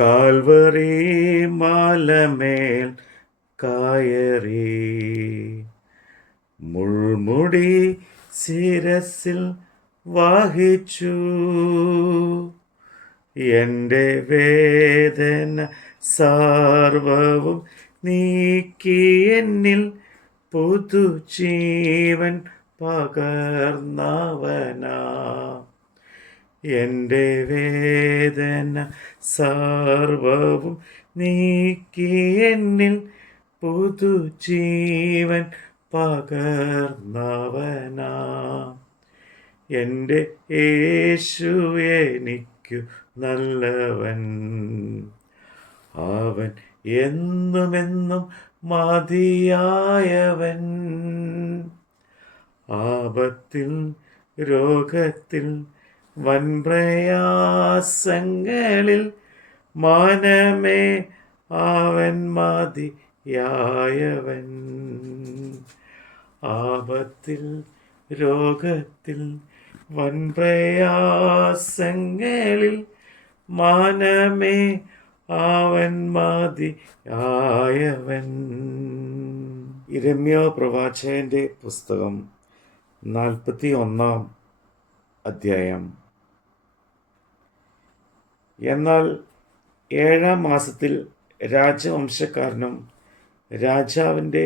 Calvary മാലമേൽ കയറി മുൾമുടി ശിരസിൽ വഹിച്ചു. എൻ്റെ വേദന സർവവും നീക്കി എന്നിൽ പുതുജീവൻ പകർന്നവനാ. എൻ്റെ വേദന സർവവും നീക്കി എന്നിൽ പുതുജീവൻ പകർന്നവനാ. എൻ്റെ യേശു എനിക്കു നല്ലവൻ, അവൻ എന്നുമെന്നും മതിയായവൻ. ആപത്തിൽ രോഗത്തിൽ വൻപ്രയാസങ്ങളിൽ മനമേ അവൻ മതിയായവൻ. ആപത്തിൽ രോഗത്തിൽ വൻപ്രയാസങ്ങളിൽ മനമേ അവൻ മതിയായവൻ. യിരെമ്യാ പ്രവാചകന്റെ പുസ്തകം 41 അധ്യായം. എന്നാൽ 7-ാം മാസത്തിൽ രാജവംശക്കാരനും രാജാവിൻ്റെ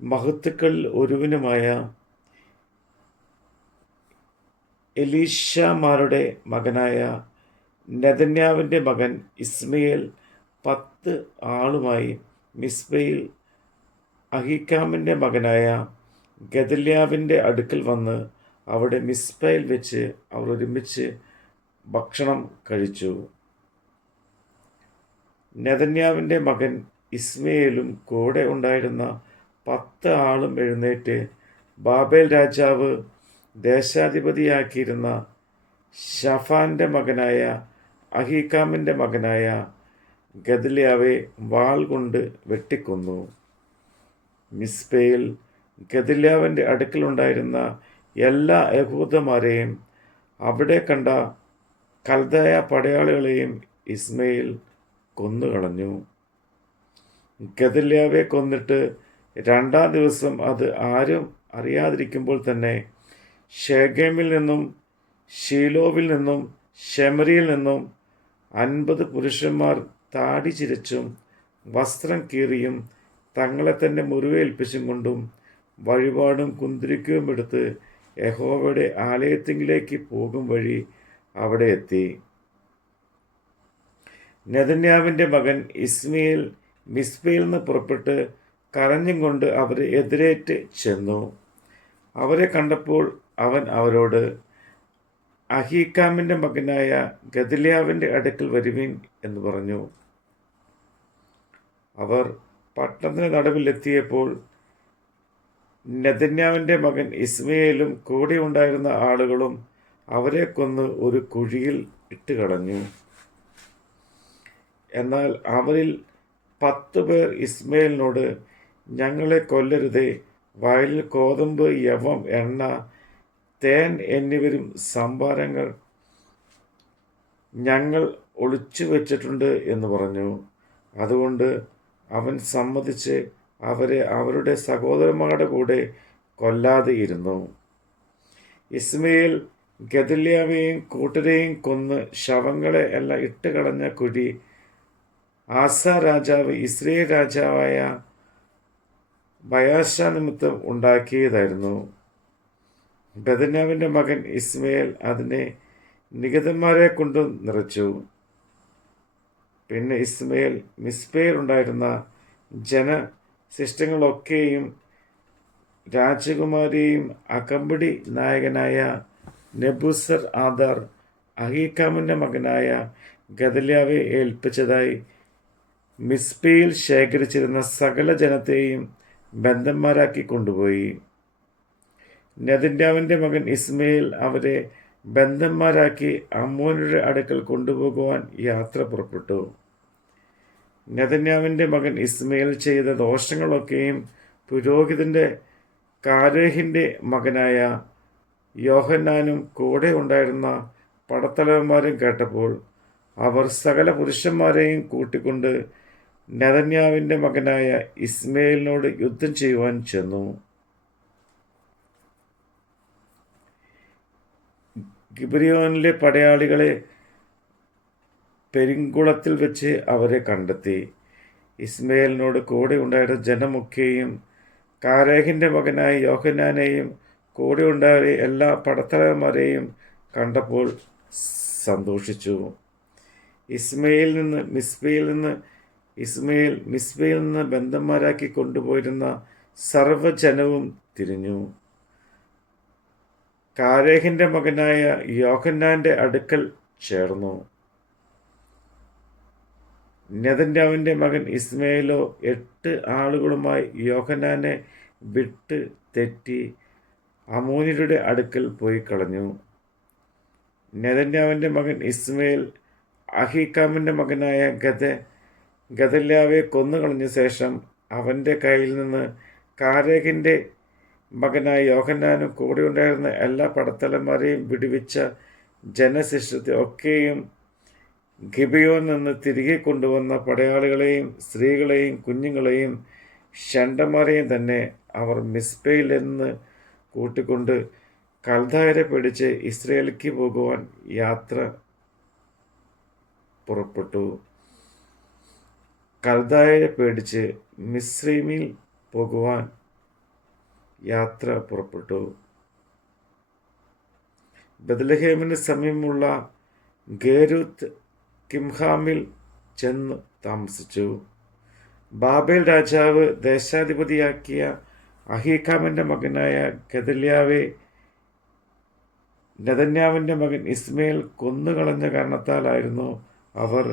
മഹത്തുക്കളിൽ ഒരുവനുമായ എലീശാമാരുടെ മകനായ നെഥന്യാവിൻ്റെ മകൻ ഇസ്മയേൽ 10 ആളുമായി മിസ്പയിൽ അഹീക്കാമിൻ്റെ മകനായ ഗദല്യാവിൻ്റെ അടുക്കൽ വന്ന് അവിടെ മിസ്പയിൽ വെച്ച് അവർ ഒരുമിച്ച് ഭക്ഷണം കഴിച്ചു. നെഥന്യാവിൻ്റെ മകൻ ഇസ്മയേലും കൂടെ ഉണ്ടായിരുന്ന 10 ആളും എഴുന്നേറ്റ് ബാബേൽ രാജാവ് ദേശാധിപതിയാക്കിയിരുന്ന ശഫാൻ്റെ മകനായ അഹീക്കാമിൻ്റെ മകനായ ഗദല്യാവെ വാൾ കൊണ്ട് വെട്ടിക്കൊന്നു. മിസ്പയിൽ ഗദല്യാവിൻ്റെ അടുക്കലുണ്ടായിരുന്ന എല്ലാ യഹൂദന്മാരെയും അവിടെ കണ്ട കൽദയ പടയാളികളെയും ഇസ്മയിൽ കൊന്നുകളഞ്ഞു. ഗദല്യാവെ കൊന്നിട്ട് 2-ാം ദിവസം അത് ആരും അറിയാതിരിക്കുമ്പോൾ തന്നെ ശെഖേമിൽ നിന്നും ശീലോവിൽ നിന്നും ശെമരിയിൽ നിന്നും 50 പുരുഷന്മാർ താടി ചിരച്ചും വസ്ത്രം കീറിയും തങ്ങളെ തന്നെ മുറിവേൽപ്പിച്ചും കൊണ്ടും വഴിപാടും കുന്തിരിക്കവും എടുത്ത് യഹോവയുടെ ആലയത്തിലേക്ക് പോകും വഴി അവിടെ എത്തി. നെഥന്യാവിൻ്റെ മകൻ ഇസ്മയേൽ മിസ്പയിൽ നിന്ന് പുറപ്പെട്ട് കരഞ്ഞും കൊണ്ട് അവരെ എതിരേറ്റ് ചെന്നു. അവരെ കണ്ടപ്പോൾ അവൻ അവരോട്, അഹീക്കാമിൻ്റെ മകനായ ഗദല്യാവിൻ്റെ അടുക്കൽ വരുവിൻ എന്ന് പറഞ്ഞു. അവർ പട്ടണത്തിന് നടുവിലെത്തിയപ്പോൾ നെഥന്യാവിൻ്റെ മകൻ ഇസ്മയേലും കൂടെ ഉണ്ടായിരുന്ന ആളുകളും അവരെ കൊന്ന് ഒരു കുഴിയിൽ ഇട്ടുകളഞ്ഞു. എന്നാൽ അവരിൽ 10 പേർ ഇസ്മയേലിനോട്, ഞങ്ങളെ കൊല്ലരുതേ, വയലിൽ കോതമ്പ്, യവം, എണ്ണ, തേൻ എന്നിവരും സംഭാരങ്ങൾ ഞങ്ങൾ ഒളിച്ചു വച്ചിട്ടുണ്ട് എന്ന് പറഞ്ഞു. അതുകൊണ്ട് അവൻ സമ്മതിച്ച് അവരെ അവരുടെ സഹോദരന്മാരുടെ കൂടെ കൊല്ലാതെ ഇരുന്നു. ഇസ്മയേൽ ഗദല്യാവെയും കൂട്ടരെയും കൊന്ന് ശവങ്ങളെ എല്ലാം ഇട്ടുകളഞ്ഞ കുഴി ആസ രാജാവ് ഇസ്രയേൽ രാജാവായ ബയാശ നിമിത്തം ഉണ്ടാക്കിയതായിരുന്നു. ബെഥന്യാവിൻ്റെ മകൻ ഇസ്മയേൽ അതിനെ നിഹതന്മാരെ കൊണ്ട് നിറച്ചു. പിന്നെ ഇസ്മയേൽ മിസ്പയിൽ ഉണ്ടായിരുന്ന ജനശിഷ്ടങ്ങളൊക്കെയും രാജകുമാരിയെയും അകമ്പടി നായകനായ നെബൂസർ ആദാർ അഹീക്കാമിൻ്റെ മകനായ ഗദല്യാവെ ഏൽപ്പിച്ചതായി മിസ്പയിൽ ശേഖരിച്ചിരുന്ന സകല ജനത്തെയും ബന്ധന്മാരാക്കി കൊണ്ടുപോയി. നെഥന്യാവിൻ്റെ മകൻ ഇസ്മയേൽ അവരെ ബന്ധന്മാരാക്കി അമ്മോന്യരുടെ അടുക്കൽ കൊണ്ടുപോകുവാൻ യാത്ര പുറപ്പെട്ടു. നെഥന്യാവിൻ്റെ മകൻ ഇസ്മയേൽ ചെയ്ത ദോഷങ്ങളൊക്കെയും പുരോഹിതൻ്റെ കാരേഹിൻ്റെ മകനായ യോഹന്നാനും കൂടെ ഉണ്ടായിരുന്ന പടത്തലവന്മാരും കേട്ടപ്പോൾ അവർ സകല പുരുഷന്മാരെയും കൂട്ടിക്കൊണ്ട് നെതന്യാവിൻ്റെ മകനായ ഇസ്മയേലിനോട് യുദ്ധം ചെയ്യുവാൻ ചെന്നു. ഗിബെയോനിലെ പടയാളികളെ പെരിങ്കുളത്തിൽ വെച്ച് അവരെ കണ്ടെത്തി. ഇസ്മയേലിനോട് കൂടെ ഉണ്ടായിരുന്ന ജനമൊക്കെയും കാരേഹിൻ്റെ മകനായ യോഹന്നാനെയും കൂടെ ഉണ്ടായ എല്ലാ പടത്തലവന്മാരെയും കണ്ടപ്പോൾ സന്തോഷിച്ചു. ഇസ്മയിൽ മിസ്പയിൽ നിന്ന് ബന്ധന്മാരാക്കി കൊണ്ടുപോയിരുന്ന സർവ്വജനവും തിരിഞ്ഞു കാരേഹിൻ്റെ മകനായ യോഹന്നാൻ്റെ അടുക്കൽ ചേർന്നു. നെതന്യാവിൻ്റെ മകൻ ഇസ്മയേലോ 8 ആളുകളുമായി യോഹന്നാനെ വിട്ട് തെറ്റി അമ്മോന്യരുടെ അടുക്കൽ പോയി കളഞ്ഞു. നെതന്യാവിൻ്റെ മകൻ ഇസ്മയേൽ അഹീക്കാമിൻ്റെ മകനായ ഗദല്യാവെ കൊന്നുകളഞ്ഞ ശേഷം അവൻ്റെ കയ്യിൽ നിന്ന് കാരേഹിൻ്റെ മകനായ യോഹന്നാനും കൂടെ ഉണ്ടായിരുന്ന എല്ലാ പടത്തലന്മാരെയും വിടുവിച്ച ജനശിഷ്ടത്തെ ഒക്കെയും ഗിബെയോൻ നിന്ന് തിരികെ കൊണ്ടുവന്ന പടയാളികളെയും സ്ത്രീകളെയും കുഞ്ഞുങ്ങളെയും ഷണ്ടന്മാരെയും തന്നെ അവർ മിസ്പയിൽ നിന്ന് കൂട്ടിക്കൊണ്ട് കൽദായരെ പിടിച്ച് ഇസ്രയേലിലേക്ക് പോകുവാൻ യാത്ര പുറപ്പെട്ടു. കൽദായരെ പേടിച്ച് മിസ്രൈമിൽ പോകുവാൻ യാത്ര പുറപ്പെട്ടു. ബത്ലഹേമിന് സമീപമുള്ള ഗേരൂത്ത് കിംഹാമിൽ ചെന്ന് താമസിച്ചു. ബാബേൽ രാജാവ് ദേശാധിപതിയാക്കിയ അഹീക്കാമിൻ്റെ മകനായ ഗദല്യാവെ നെതന്യാവിൻ്റെ മകൻ ഇസ്മയേൽ കൊന്നുകളഞ്ഞ കാരണത്താലായിരുന്നു അവർ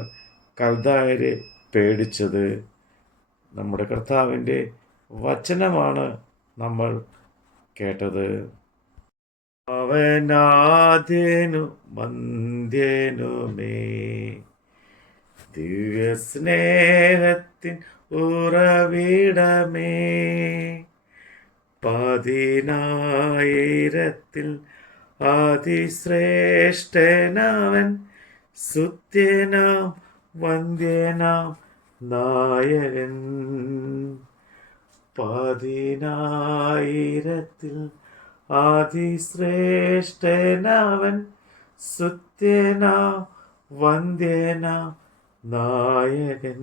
കൽദായരെ പേടിച്ചത്. നമ്മുടെ കർത്താവിൻ്റെ വചനമാണ് നമ്മൾ കേട്ടത്. അവനാദ്യനു മന്ധ്യനുമേ ദിവ്യസ്നേഹത്തിൻ ഉറവിടമേ, 10,000-ൽ അതിശ്രേഷ്ഠനവൻ, സുത്യനാം വന്ദ്യനാം നായകൻ. 10,000-ൽ അതിശ്രേഷ്ഠനവൻ, സുത്യനാം വന്ദ്യനാം നായകൻ.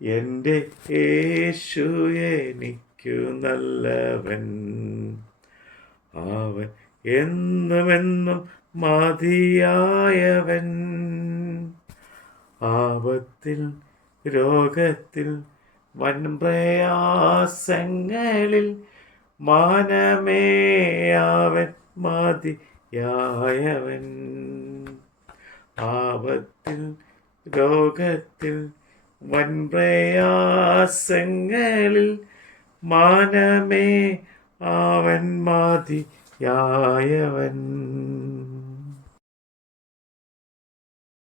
എൻ്റെ യേശു എനിക്കു നല്ലവൻ, അവൻ എന്നുമെന്നും മതിയായവൻ. ആപത്തിൽ രോഗത്തിൽ വൻപ്രയാസങ്ങളിൽ മാനമേ അവൻ മതിയായവൻ. ആപത്തിൽ രോഗത്തിൽ വൻപ്രയാസങ്ങളിൽ മാനമേ അവൻ മതിയായവൻ.